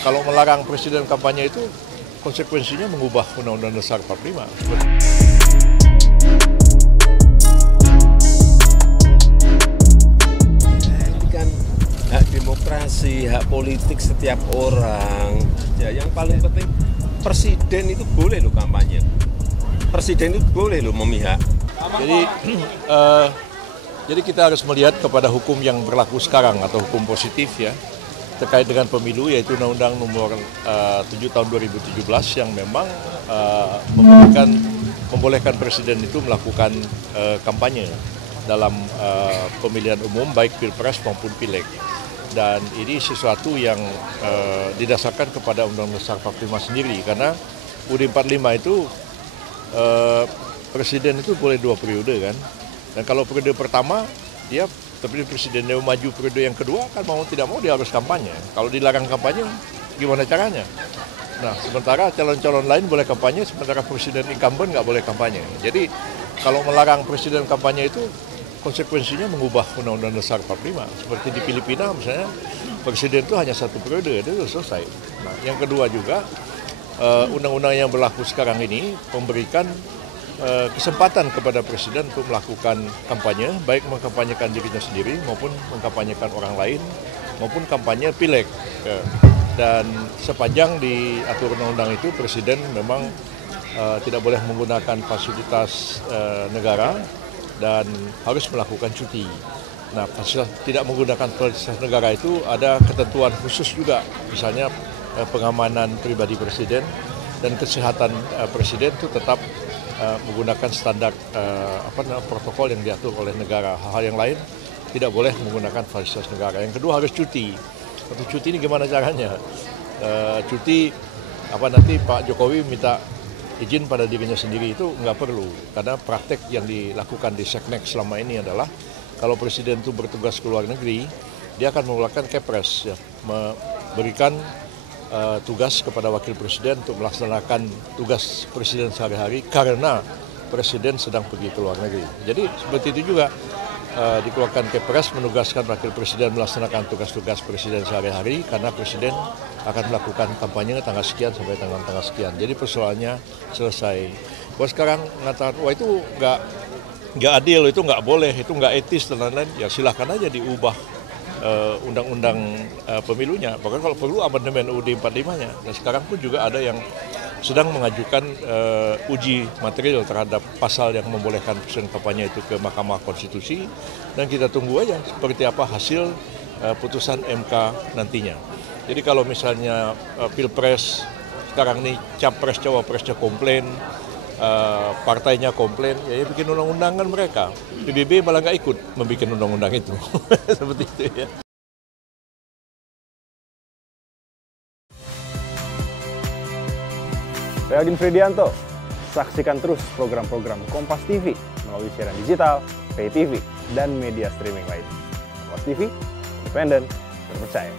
kalau melarang presiden kampanye itu konsekuensinya mengubah Undang-Undang Dasar 45. Ini kan hak demokrasi, hak politik setiap orang. Ya, yang paling penting presiden itu boleh loh kampanye. Presiden itu boleh loh memihak. Jadi kita harus melihat kepada hukum yang berlaku sekarang atau hukum positif ya terkait dengan pemilu, yaitu Undang-Undang Nomor 7 Tahun 2017 yang memang membolehkan presiden itu melakukan kampanye dalam pemilihan umum baik pilpres maupun pileg. Dan ini sesuatu yang didasarkan kepada Undang-Undang Dasar 45 sendiri, karena UUD 45 itu presiden itu boleh 2 periode kan. Dan kalau periode pertama dia terpilih presiden, dia maju periode yang kedua kan mau tidak mau dia harus kampanye. Kalau dilarang kampanye gimana caranya? Nah, sementara calon-calon lain boleh kampanye, sementara presiden incumbent nggak boleh kampanye. Jadi kalau melarang presiden kampanye itu konsekuensinya mengubah Undang-Undang Dasar 45. Seperti di Filipina misalnya, presiden itu hanya 1 periode, itu sudah selesai. Nah, yang kedua juga, undang-undang yang berlaku sekarang ini memberikan kesempatan kepada presiden untuk melakukan kampanye, baik mengkampanyekan dirinya sendiri maupun mengkampanyekan orang lain, maupun kampanye pileg. Dan sepanjang diatur undang-undang itu, presiden memang tidak boleh menggunakan fasilitas negara dan harus melakukan cuti. Nah, tidak menggunakan fasilitas negara itu ada ketentuan khusus juga, misalnya pengamanan pribadi presiden dan kesehatan presiden itu tetap menggunakan standar protokol yang diatur oleh negara. Hal-hal yang lain tidak boleh menggunakan fasilitas negara. Yang kedua harus cuti. Untuk cuti ini gimana caranya? Cuti nanti Pak Jokowi minta izin pada dirinya sendiri itu nggak perlu, karena praktek yang dilakukan di Seknek selama ini adalah kalau presiden itu bertugas ke luar negeri, dia akan mengeluarkan kepres, ya, memberikan tugas kepada wakil presiden untuk melaksanakan tugas presiden sehari-hari karena presiden sedang pergi ke luar negeri. Jadi seperti itu juga dikeluarkan kepres menugaskan wakil presiden melaksanakan tugas-tugas presiden sehari-hari karena presiden akan melakukan kampanye tanggal sekian sampai tanggal sekian. Jadi persoalannya selesai. Wah, sekarang mengatakan wah itu nggak adil, itu nggak boleh, itu nggak etis dan lain-lain, ya silahkan aja diubah undang-undang pemilunya. Bahkan kalau perlu amandemen UUD 45-nya. Dan sekarang pun juga ada yang sedang mengajukan uji material terhadap pasal yang membolehkan presiden kampanye itu ke Mahkamah Konstitusi. Dan kita tunggu aja seperti apa hasil putusan MK nantinya. Jadi kalau misalnya pilpres sekarang ini capres cawapresnya komplain, partainya komplain, ya bikin undang-undang kan mereka. PBB malah nggak ikut membuat undang-undang itu. Seperti itu ya. Saya Agin Fridianto. Saksikan terus program-program Kompas TV melalui siaran digital, pay TV, dan media streaming lain. Kompas TV, independen, terpercaya.